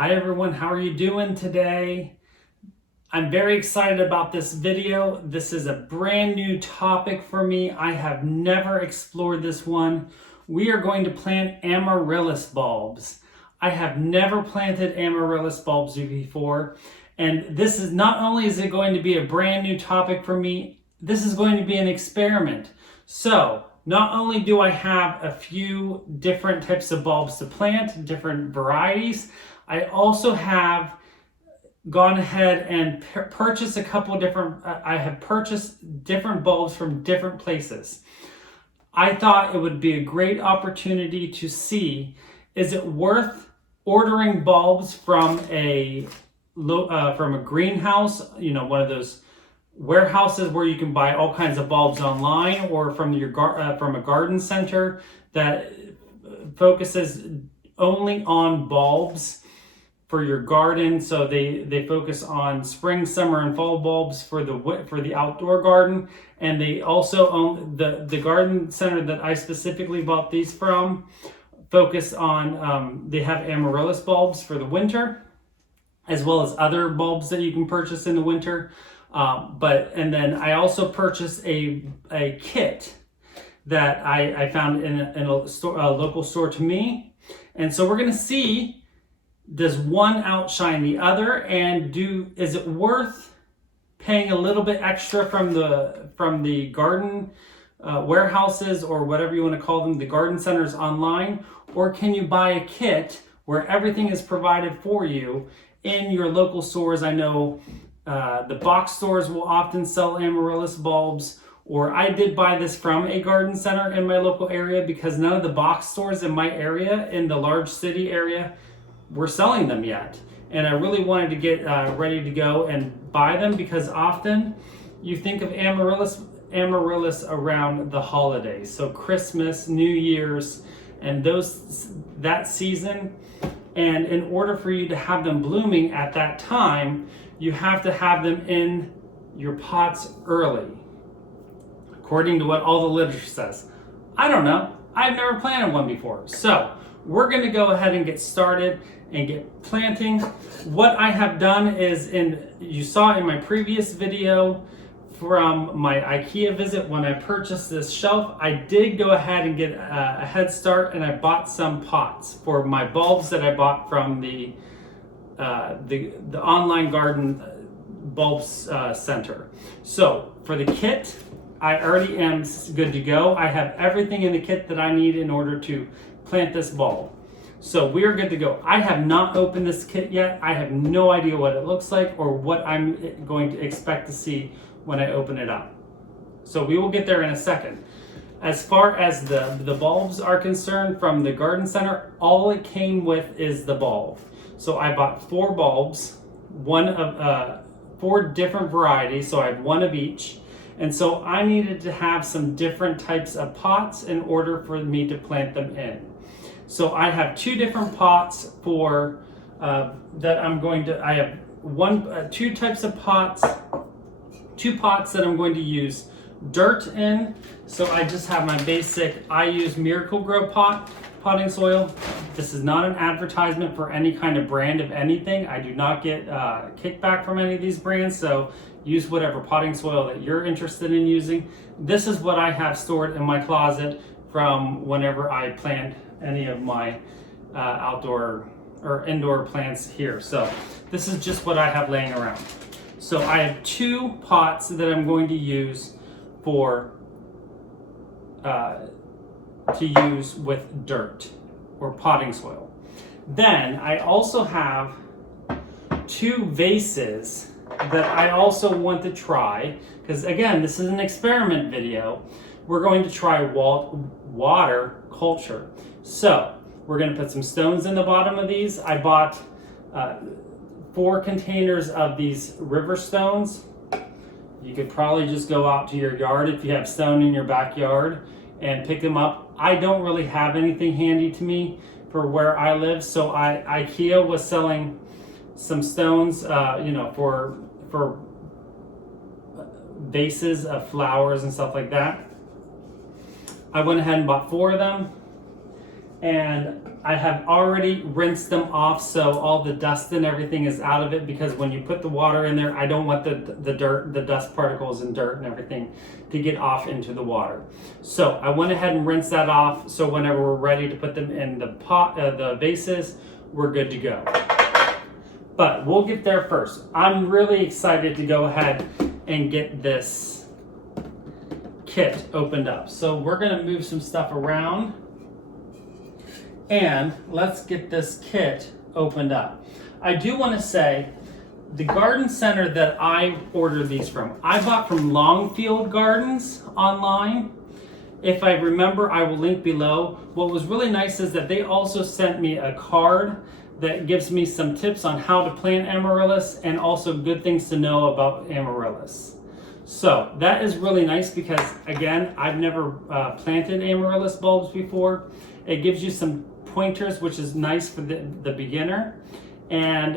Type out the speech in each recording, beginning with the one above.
Hi everyone, how are you doing today? I'm very excited about this video. This is a brand new topic for me. I have never explored this one. We are going to plant amaryllis bulbs. I have never planted amaryllis bulbs before, and this is not only is it going to be a brand new topic for me, this is going to be an experiment. So not only do I have a few different types of bulbs to plant, different varieties, I also have gone ahead and purchased a couple different, I have purchased different bulbs from different places. I thought it would be a great opportunity to see, is it worth ordering bulbs from a greenhouse, one of those warehouses where you can buy all kinds of bulbs online, or from from a garden center that focuses only on bulbs for your garden. So they focus on spring, summer, and fall bulbs for the outdoor garden. And they also own the garden center that I specifically bought these from. Focus on they have amaryllis bulbs for the winter, as well as other bulbs that you can purchase in the winter. And then I also purchased a kit that I found in a local store to me. And so we're going to see, does one outshine the other, and is it worth paying a little bit extra from the garden warehouses, or whatever you want to call them, the garden centers online, or can you buy a kit where everything is provided for you in your local stores? I know the box stores will often sell amaryllis bulbs, or I did buy this from a garden center in my local area, because none of the box stores in my area, in the large city area, were selling them yet. And I really wanted to get ready to go and buy them, because often you think of amaryllis around the holidays, so Christmas, New Year's, and that season. And in order for you to have them blooming at that time, you have to have them in your pots early, according to what all the literature says. I don't know. I've never planted one before. So we're going to go ahead and get started and get planting. What I have done is, you saw in my previous video from my IKEA visit when I purchased this shelf, I did go ahead and get a head start, and I bought some pots for my bulbs that I bought from the online garden bulbs center. So for the kit, I already am good to go. I have everything in the kit that I need in order to plant this bulb. So we're good to go. I have not opened this kit yet. I have no idea what it looks like or what I'm going to expect to see when I open it up. So we will get there in a second. As far as the bulbs are concerned from the garden center, all it came with is the bulb. So I bought 4 bulbs, one of 4 different varieties, so I have one of each. And so I needed to have some different types of pots in order for me to plant them in. So I have 2 different pots for that I'm going to. I have 2 types of pots, 2 pots that I'm going to use dirt in. So I just have my basic. I use Miracle-Gro potting soil. This is not an advertisement for any kind of brand of anything. I do not get kickback from any of these brands. So use whatever potting soil that you're interested in using. This is what I have stored in my closet from whenever I plant any of my outdoor or indoor plants here. So this is just what I have laying around. So I have 2 pots that I'm going to use for to use with dirt or potting soil. Then I also have 2 vases that I also want to try, because again, this is an experiment video. We're going to try water culture. So we're going to put some stones in the bottom of these. I bought 4 containers of these river stones. You could probably just go out to your yard if you have stone in your backyard and pick them up. I don't really have anything handy to me for where I live, so IKEA was selling some stones, for vases of flowers and stuff like that. I went ahead and bought 4 of them, and I have already rinsed them off, so all the dust and everything is out of it, because when you put the water in there, I don't want the dirt, the dust particles and dirt and everything to get off into the water. So I went ahead and rinsed that off, so whenever we're ready to put them in the pot, the vases, we're good to go. But we'll get there first. I'm really excited to go ahead and get this kit opened up. So we're gonna move some stuff around and let's get this kit opened up. I do wanna say, the garden center that I ordered these from, I bought from Longfield Gardens online. If I remember, I will link below. What was really nice is that they also sent me a card that gives me some tips on how to plant amaryllis and also good things to know about amaryllis. So that is really nice because, again, I've never planted amaryllis bulbs before. It gives you some pointers, which is nice for the beginner. And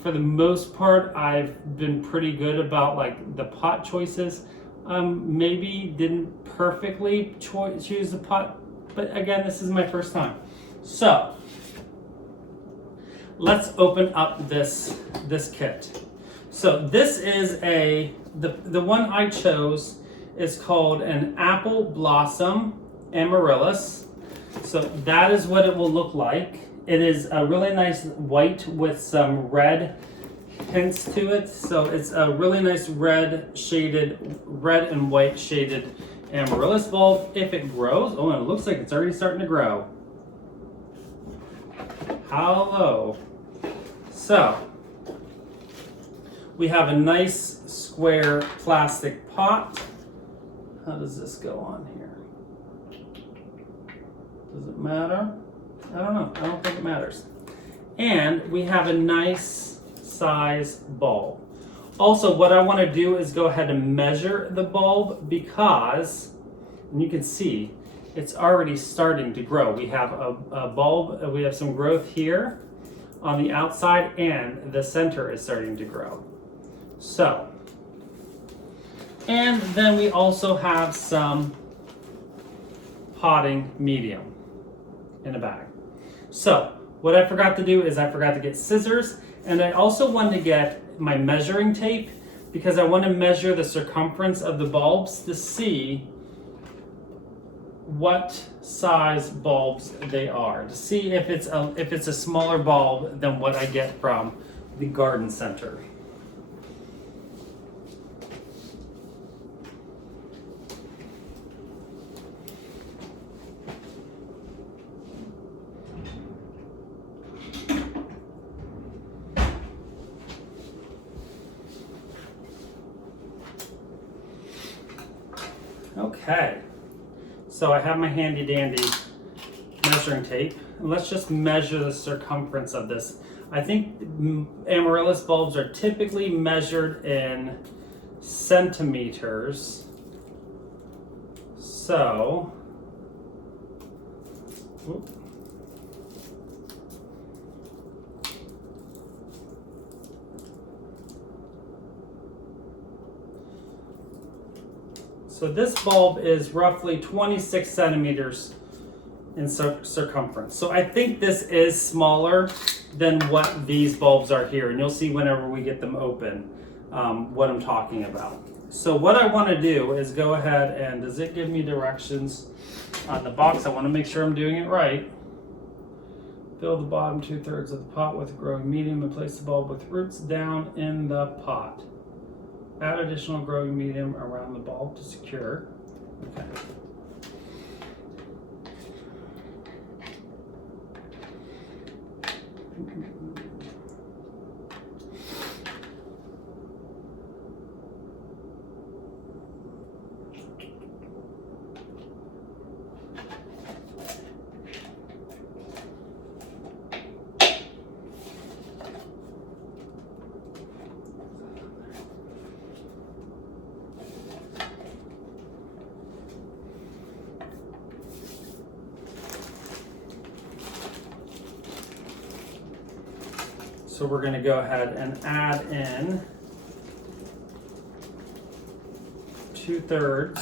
for the most part, I've been pretty good about like the pot choices. Maybe didn't perfectly choose the pot, but again, this is my first time. So let's open up this kit. So this is the one I chose is called an Apple Blossom Amaryllis. So that is what it will look like. It is a really nice white with some red hints to it. So it's a really nice red and white shaded amaryllis bulb if it grows. Oh, and it looks like it's already starting to grow. Hello. So we have a nice square plastic pot. How does this go on here? Does it matter? I don't know. I don't think it matters. And we have a nice size bulb. Also, what I want to do is go ahead and measure the bulb because, and you can see, it's already starting to grow. We have a bulb, we have some growth here on the outside, and the center is starting to grow. So, and then we also have some potting medium in a bag. So, what I forgot to do is I forgot to get scissors, and I also wanted to get my measuring tape because I want to measure the circumference of the bulbs to see what size bulbs they are, to see if it's a smaller bulb than what I get from the garden center. Okay, so I have my handy dandy measuring tape. And let's just measure the circumference of this. I think amaryllis bulbs are typically measured in centimeters. So, whoop. So this bulb is roughly 26 centimeters in circumference. So I think this is smaller than what these bulbs are here. And you'll see whenever we get them open what I'm talking about. So what I want to do is go ahead and, does it give me directions on the box? I want to make sure I'm doing it right. Fill the bottom 2/3 of the pot with growing medium and place the bulb with roots down in the pot. Add additional growing medium around the bulb to secure. Okay. So we're going to go ahead and add in 2/3,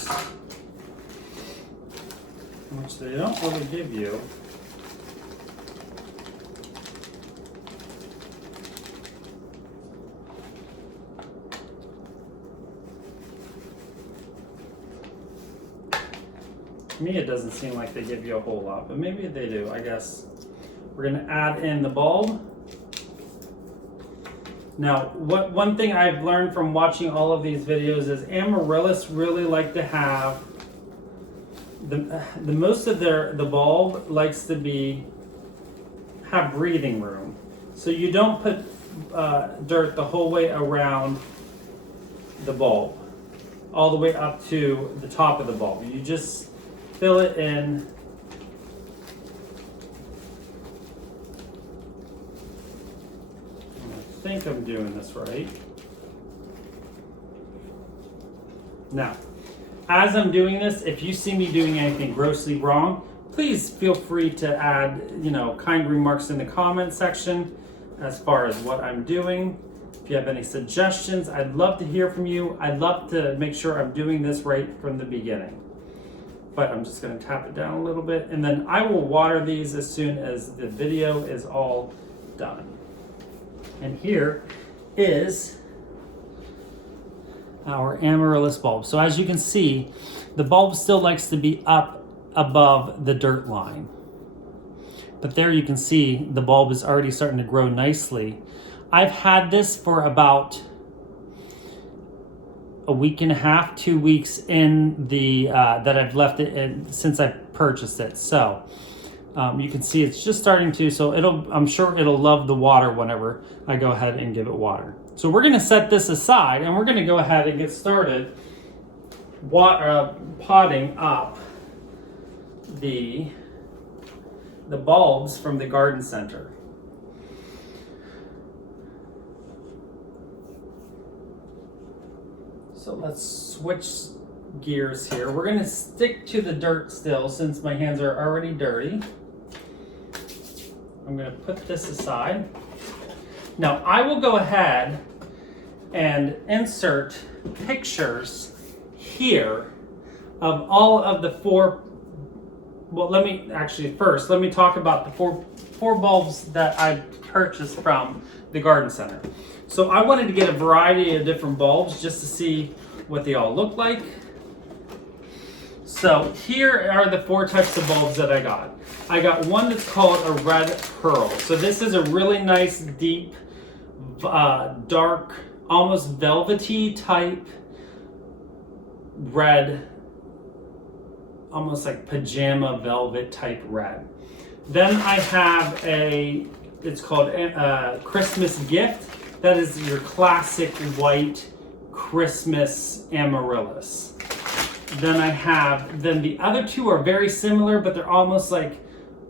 which they don't really give you. To me, it doesn't seem like they give you a whole lot, but maybe they do, I guess. We're gonna add in the bulb. Now, one thing I've learned from watching all of these videos is Amaryllis really like to have the most of the bulb likes to have breathing room. So you don't put dirt the whole way around the bulb, all the way up to the top of the bulb. You just fill it in. I think I'm doing this right. Now, as I'm doing this, if you see me doing anything grossly wrong, please feel free to add, kind remarks in the comment section as far as what I'm doing. If you have any suggestions, I'd love to hear from you. I'd love to make sure I'm doing this right from the beginning. But I'm just going to tap it down a little bit, and then I will water these as soon as the video is all done. And here is our Amaryllis bulb. So as you can see, the bulb still likes to be up above the dirt line. But there you can see the bulb is already starting to grow nicely. I've had this for about a week and a half, 2 weeks in the that I've left it in since I purchased it. So you can see it's just starting to, so I'm sure it'll love the water whenever I go ahead and give it water. So we're gonna set this aside and we're gonna go ahead and get started potting up the bulbs from the garden center. So let's switch gears here. We're gonna stick to the dirt still since my hands are already dirty. I'm gonna put this aside. Now I will go ahead and insert pictures here of all of the let me talk about the four bulbs that I purchased from the garden center. So I wanted to get a variety of different bulbs just to see what they all look like. So here are the 4 types of bulbs that I got. I got one that's called a red pearl. So this is a really nice, deep, dark, almost velvety type red, almost like pajama velvet type red. Then I have it's called Christmas Gift. That is your classic white Christmas Amaryllis. Then the other 2 are very similar, but they're almost like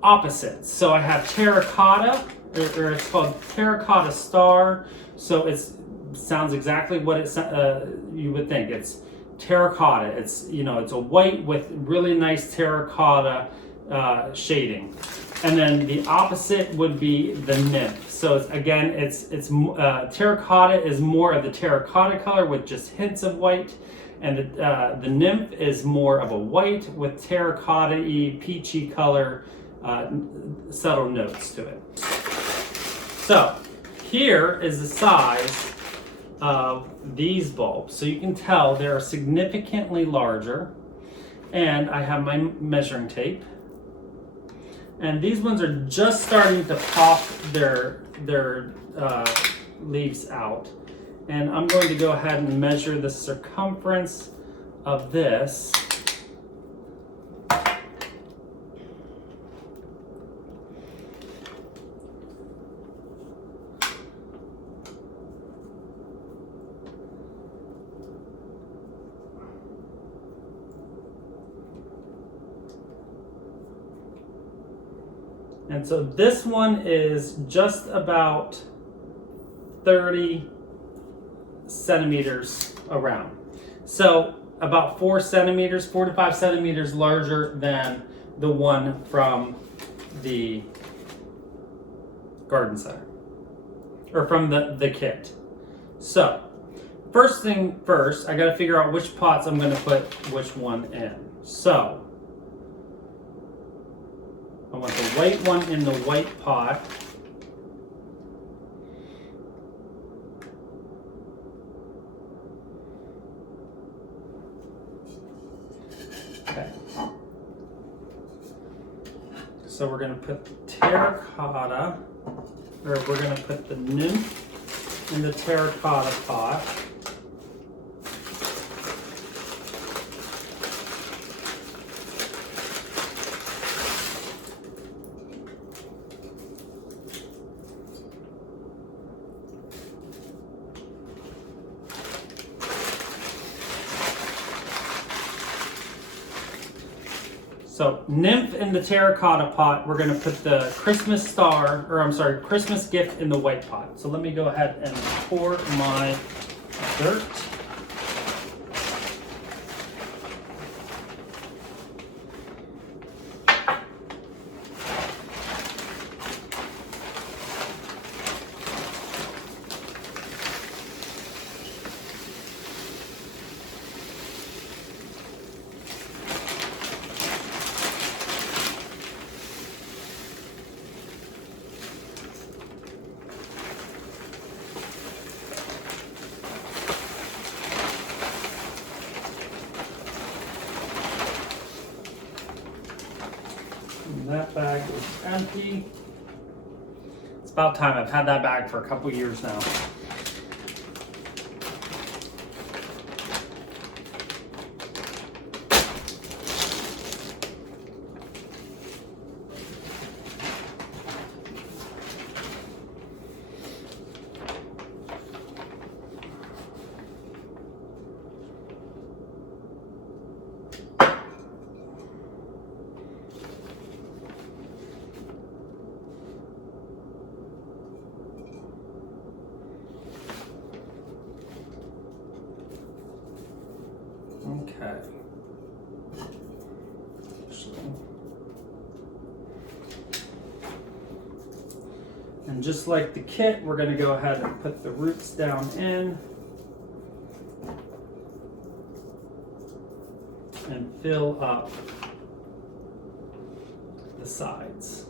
opposites. So I have Terracotta, or it's called Terracotta Star. So it sounds exactly what you would think. It's terracotta. It's it's a white with really nice terracotta shading. And then the opposite would be the nymph. So it's terracotta is more of the terracotta color with just hints of white, and the nymph is more of a white with terracotta-y, peachy color, subtle notes to it. So here is the size of these bulbs. So you can tell they're significantly larger, and I have my measuring tape. And these ones are just starting to pop their leaves out. And I'm going to go ahead and measure the circumference of this. And so this one is just about 30 centimeters around. So about 4 to 5 centimeters larger than the one from the garden center, or from the kit. So first thing first, I gotta figure out which pots I'm gonna put which one in. So I want the white one in the white pot. Okay. So we're going to put the terracotta, or we're going to put the nymph in the terracotta pot. So nymph in the terracotta pot, we're gonna put the Christmas star, or I'm sorry, Christmas gift in the white pot. So let me go ahead and pour my dirt. And that bag is empty. It's about time. I've had that bag for a couple years now. Okay. And just like the kit, we're going to go ahead and put the roots down in and fill up the sides.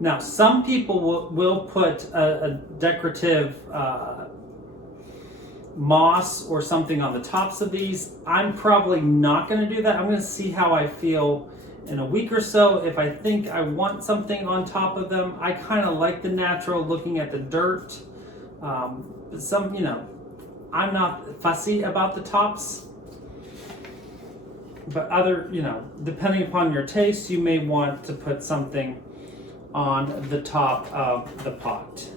Now, some people will put a decorative moss or something on the tops of these. I'm probably not going to do that. I'm going to see how I feel in a week or so. If I think I want something on top of them, I kind of like the natural looking at the dirt. But some, I'm not fussy about the tops. But other, depending upon your taste, you may want to put something on the top of the pot.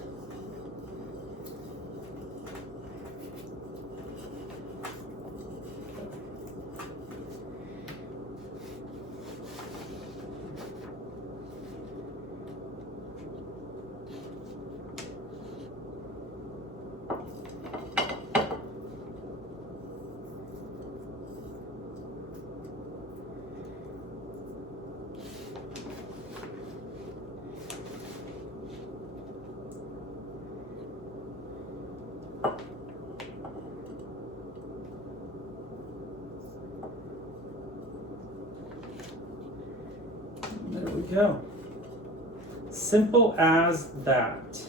There we go. Simple as that.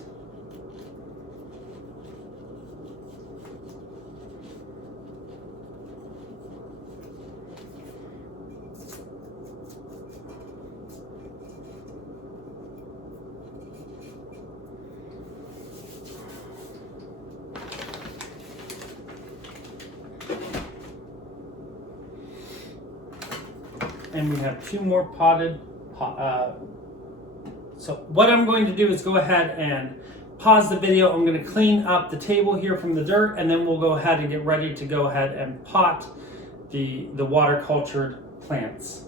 And we have two more potted. So what I'm going to do is go ahead and pause the video. I'm going to clean up the table here from the dirt, and then we'll go ahead and get ready to go ahead and pot the water cultured plants.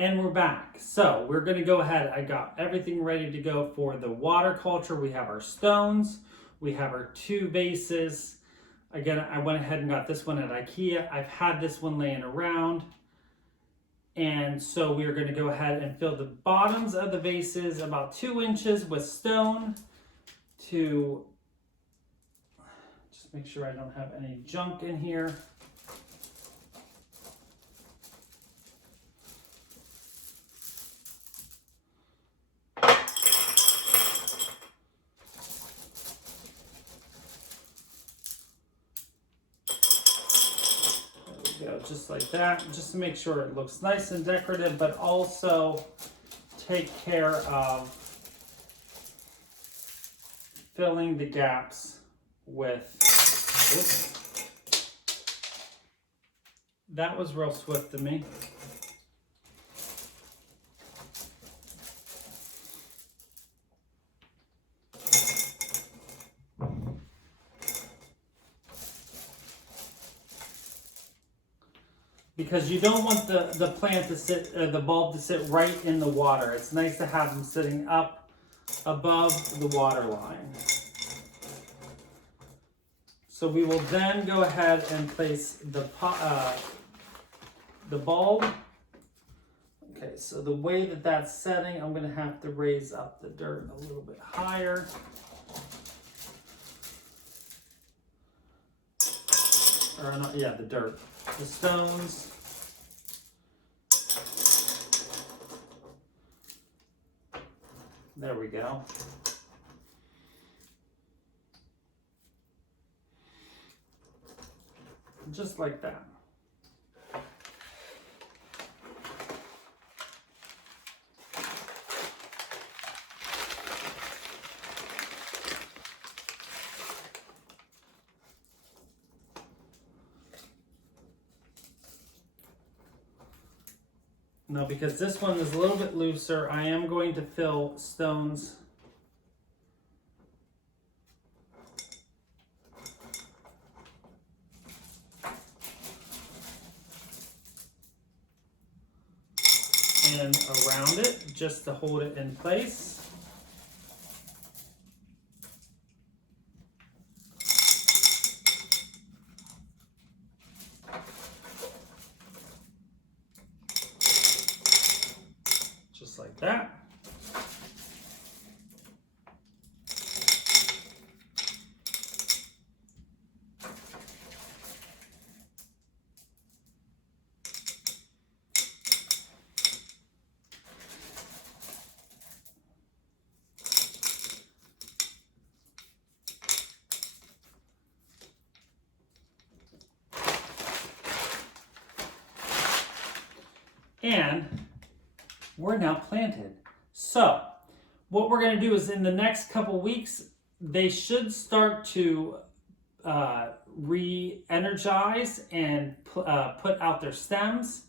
And we're back. So we're going to go ahead. I got everything ready to go for the water culture. We have our stones. We have our 2 vases. Again, I went ahead and got this one at IKEA. I've had this one laying around. And so we're going to go ahead and fill the bottoms of the vases about 2 inches with stone to just make sure I don't have any junk in here. Just like that, just to make sure it looks nice and decorative, but also take care of filling the gaps with, oops, that was real swift of me. Because you don't want the plant to sit, the bulb to sit right in the water. It's nice to have them sitting up above the water line. So we will then go ahead and place the bulb. Okay, so the way that that's setting, I'm going to have to raise up the dirt a little bit higher. Or not, yeah, the dirt. The stones. There we go. Just like that. Now, because this one is a little bit looser, I am going to fill stones and around it just to hold it in place. Just like that. And we're now planted. So what we're going to do is in the next couple weeks, they should start to re-energize and put out their stems.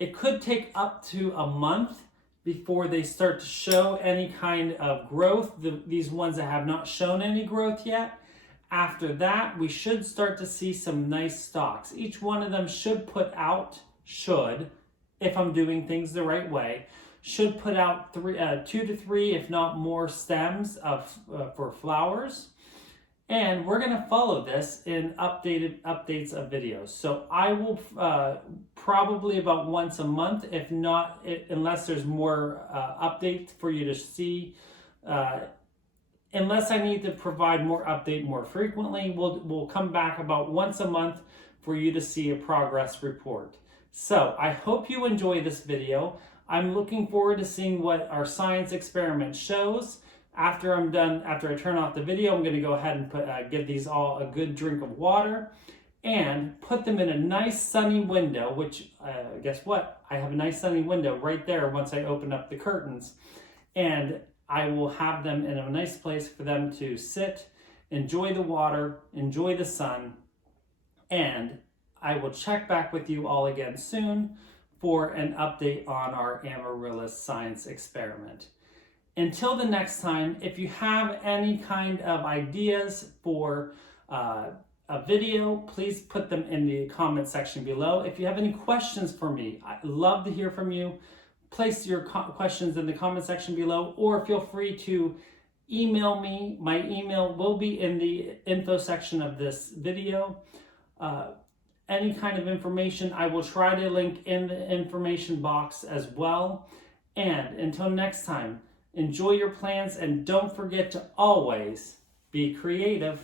It could take up to a month before they start to show any kind of growth, these ones that have not shown any growth yet. After that, we should start to see some nice stalks. Each one of them should put out, if I'm doing things the right way, should put out 2 to 3, if not more, stems for flowers. And we're going to follow this in updates of videos. So I will probably about once a month, if not, unless there's more updates for you to see. Unless I need to provide more update more frequently, we'll come back about once a month for you to see a progress report. So I hope you enjoy this video. I'm looking forward to seeing what our science experiment shows. After I'm done, after I turn off the video, I'm going to go ahead and give these all a good drink of water and put them in a nice sunny window, which guess what? I have a nice sunny window right there once I open up the curtains. And I will have them in a nice place for them to sit, enjoy the water, enjoy the sun, and I will check back with you all again soon for an update on our Amaryllis science experiment. Until the next time, if you have any kind of ideas for a video, please put them in the comment section below. If you have any questions for me, I'd love to hear from you. place your questions in the comment section below, or feel free to email me. My email will be in the info section of this video. Any kind of information I will try to link in the information box as well. And until next time, enjoy your plants and don't forget to always be creative.